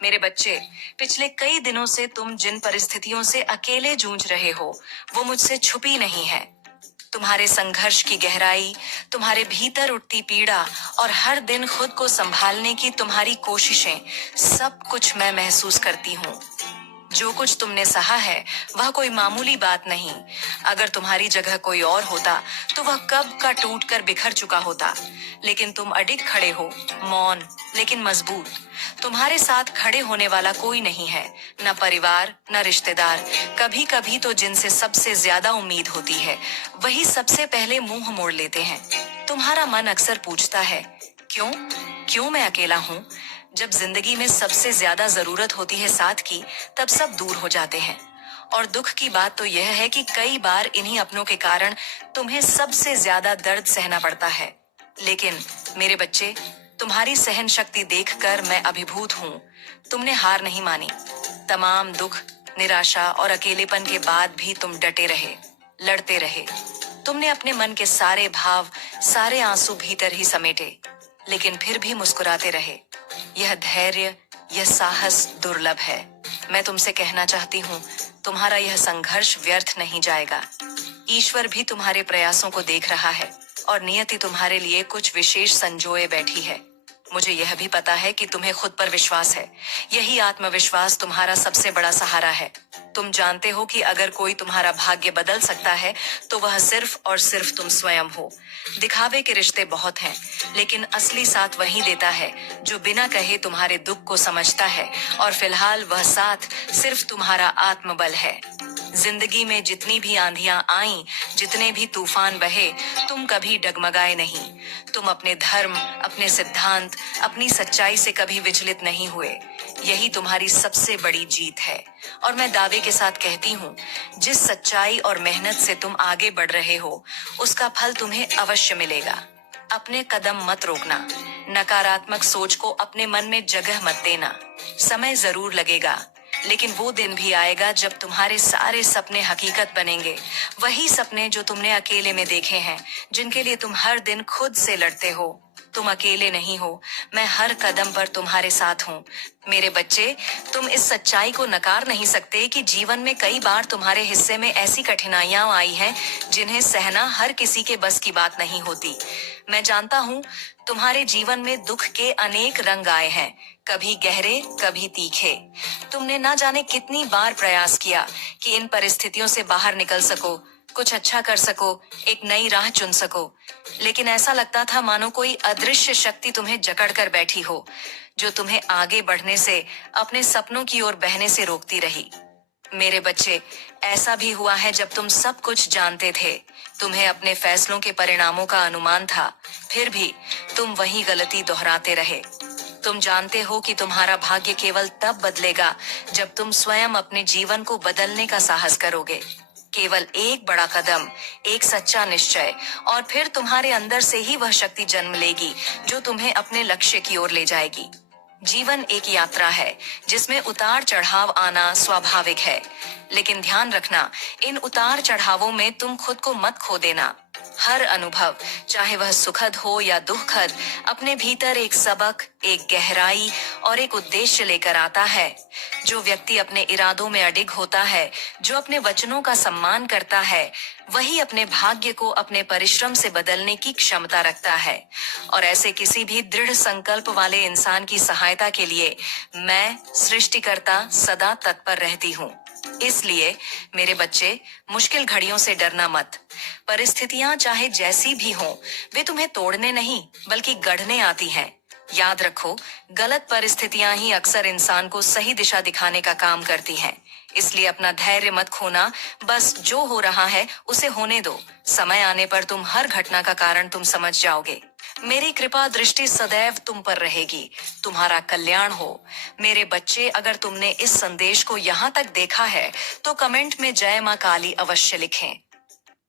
मेरे बच्चे, पिछले कई दिनों से तुम जिन परिस्थितियों से अकेले जूझ रहे हो, वो मुझसे छुपी नहीं है। तुम्हारे संघर्ष की गहराई, तुम्हारे भीतर उठती पीड़ा और हर दिन खुद को संभालने की तुम्हारी कोशिशें, सब कुछ मैं महसूस करती हूँ। जो कुछ तुमने सहा है वह कोई मामूली बात नहीं। अगर तुम्हारी जगह कोई और होता तो वह कब का टूट कर बिखर चुका होता। लेकिन तुम अडिग खड़े हो, मौन लेकिन मजबूत। तुम्हारे साथ खड़े होने वाला कोई नहीं है, न परिवार न रिश्तेदार। कभी कभी तो जिनसे सबसे ज्यादा उम्मीद होती है वही सबसे पहले मुंह मोड़ लेते हैं। तुम्हारा मन अक्सर पूछता है, क्यों क्यों मैं अकेला हूँ। जब जिंदगी में सबसे ज्यादा जरूरत होती है साथ की, तब सब दूर हो जाते हैं। और दुख की बात तो यह है कि कई बार इन्हीं अपनों के कारण तुम्हें सबसे ज्यादा दर्द सहना पड़ता है। लेकिन मेरे बच्चे, तुम्हारी सहन शक्ति देखकर मैं अभिभूत हूँ। तुमने हार नहीं मानी। तमाम दुख, निराशा और अकेलेपन के बाद भी तुम डटे रहे, लड़ते रहे। तुमने अपने मन के सारे भाव, सारे आंसू भीतर ही समेटे, लेकिन फिर भी मुस्कुराते रहे। यह धैर्य, यह साहस दुर्लभ है। मैं तुमसे कहना चाहती हूँ, तुम्हारा यह संघर्ष व्यर्थ नहीं जाएगा। ईश्वर भी तुम्हारे प्रयासों को देख रहा है और नियति तुम्हारे लिए कुछ विशेष संजोए बैठी है। मुझे यह भी पता है कि तुम्हें खुद पर विश्वास है। यही आत्मविश्वास तुम्हारा सबसे बड़ा सहारा है। तुम जानते हो कि अगर कोई तुम्हारा भाग्य बदल सकता है तो वह सिर्फ और सिर्फ तुम स्वयं हो। दिखावे के रिश्ते बहुत हैं, लेकिन असली साथ वही देता है जो बिना कहे तुम्हारे दुख को समझता है। और फिलहाल वह साथ सिर्फ तुम्हारा आत्मबल है। जिंदगी में जितनी भी आंधियां आईं, जितने भी तूफान बहे, तुम कभी डगमगाए नहीं। तुम अपने धर्म, अपने सिद्धांत, अपनी सच्चाई से कभी विचलित नहीं हुए। यही तुम्हारी सबसे बड़ी जीत है। और मैं दावे के साथ कहती हूँ, जिस सच्चाई और मेहनत से तुम आगे बढ़ रहे हो, उसका फल तुम्हें अवश्य मिलेगा। अपने कदम मत रोकना। नकारात्मक सोच को अपने मन में जगह मत देना। समय जरूर लगेगा, लेकिन वो दिन भी आएगा जब तुम्हारे सारे सपने हकीकत बनेंगे। वही सपने जो तुमने अकेले में देखे हैं, जिनके लिए तुम हर दिन खुद से लड़ते हो। तुम अकेले नहीं हो, मैं हर कदम पर तुम्हारे साथ हूँ। मेरे बच्चे, तुम इस सच्चाई को नकार नहीं सकते कि जीवन में कई बार तुम्हारे हिस्से में ऐसी कठिनाइयां आई हैं जिन्हें सहना हर किसी के बस की बात नहीं होती। मैं जानता हूँ, तुम्हारे जीवन में दुख के अनेक रंग आए हैं, कभी गहरे कभी तीखे। तुमने ना जाने कितनी बार प्रयास किया कि इन परिस्थितियों से बाहर निकल सको, कुछ अच्छा कर सको, एक नई राह चुन सको। लेकिन ऐसा लगता था मानो कोई अदृश्य शक्ति तुम्हें जकड़ कर बैठी हो, जो तुम्हें आगे बढ़ने से, अपने सपनों की ओर बहने से रोकती रही। मेरे बच्चे, ऐसा भी हुआ है जब तुम सब कुछ जानते थे, तुम्हें अपने फैसलों के परिणामों का अनुमान था, फिर भी तुम वही गलती दोहराते रहे। तुम जानते हो कि तुम्हारा भाग्य केवल तब बदलेगा जब तुम स्वयं अपने जीवन को बदलने का साहस करोगे। केवल एक बड़ा कदम, एक सच्चा निश्चय, और फिर तुम्हारे अंदर से ही वह शक्ति जन्म लेगी जो तुम्हें अपने लक्ष्य की ओर ले जाएगी। जीवन एक यात्रा है जिसमें उतार चढ़ाव आना स्वाभाविक है, लेकिन ध्यान रखना, इन उतार चढ़ावों में तुम खुद को मत खो देना। हर अनुभव, चाहे वह सुखद हो या दुखद, अपने भीतर एक सबक, एक गहराई और एक उद्देश्य लेकर आता है। जो व्यक्ति अपने इरादों में अडिग होता है, जो अपने वचनों का सम्मान करता है, वही अपने भाग्य को अपने परिश्रम से बदलने की क्षमता रखता है। और ऐसे किसी भी दृढ़ संकल्प वाले इंसान की सहायता के लिए मैं, सृष्टिकर्ता, सदा तत्पर रहती हूँ। इसलिए मेरे बच्चे, मुश्किल घड़ियों से डरना मत। परिस्थितियां चाहे जैसी भी हों, वे तुम्हें तोड़ने नहीं बल्कि गढ़ने आती हैं। याद रखो, गलत परिस्थितियां ही अक्सर इंसान को सही दिशा दिखाने का काम करती हैं। इसलिए अपना धैर्य मत खोना। बस जो हो रहा है उसे होने दो। समय आने पर तुम हर घटना का कारण तुम समझ जाओगे। मेरी कृपा दृष्टि सदैव तुम पर रहेगी। तुम्हारा कल्याण हो। मेरे बच्चे, अगर तुमने इस संदेश को यहाँ तक देखा है तो कमेंट में जय माँ काली अवश्य लिखें।